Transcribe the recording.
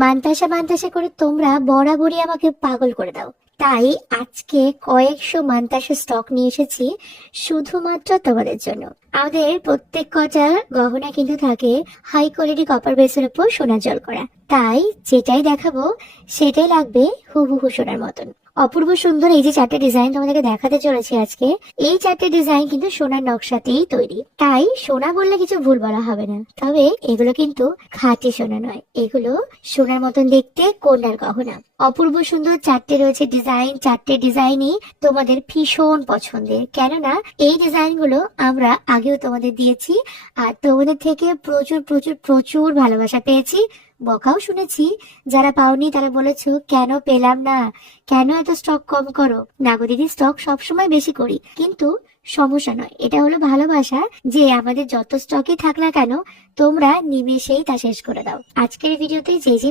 মান্তাসা মান্তাসা করে তোমরা বরাবরই আমাকে পাগল করে দাও। তাই আজকে কয়েকশো মান্তাসা স্টক নিয়ে এসেছি শুধুমাত্র তোমাদের জন্য। আমাদের প্রত্যেক কটা গহনা কিন্তু থাকে হাই কোয়ালিটি কপার বেসের উপর সোনা জল করা। তাই যেটাই দেখাবো সেটাই লাগবে হুবহু সোনার মতন। অপূর্ব সুন্দর এই যে চারটে ডিজাইন তোমাদেরকে দেখাতে চলেছি আজকে, এই চারটে ডিজাইন কিন্তু সোনার নকশাতেই তৈরি। তাই সোনা বললে কিছু ভুল বলা হবে না, তবে এগুলো কিন্তু খাঁটি সোনা নয়, এগুলো সোনার মতন দেখতে কন্যার গহনা। অপূর্ব সুন্দর চারটে রয়েছে ডিজাইন, চারটে ডিজাইনই তোমাদের ভীষণ পছন্দের, কেননা এই ডিজাইন গুলো আমরা আগেও তোমাদের দিয়েছি আর তোমাদের থেকে প্রচুর প্রচুর প্রচুর ভালোবাসা পেয়েছি, বকাও শুনেছি। যারা পাওনি তারা বলেছো কেন পেলাম না, কেন এত স্টক কম করো। না গো দিদি, স্টক সবসময় বেশি করি, কিন্তু সমস্যা নয়, এটা হলো ভালোবাসা যে আমাদের যত স্টকই থাক না কেন তোমরা নিমেষেই তা শেষ করে দাও। আজকের ভিডিওতে যে যে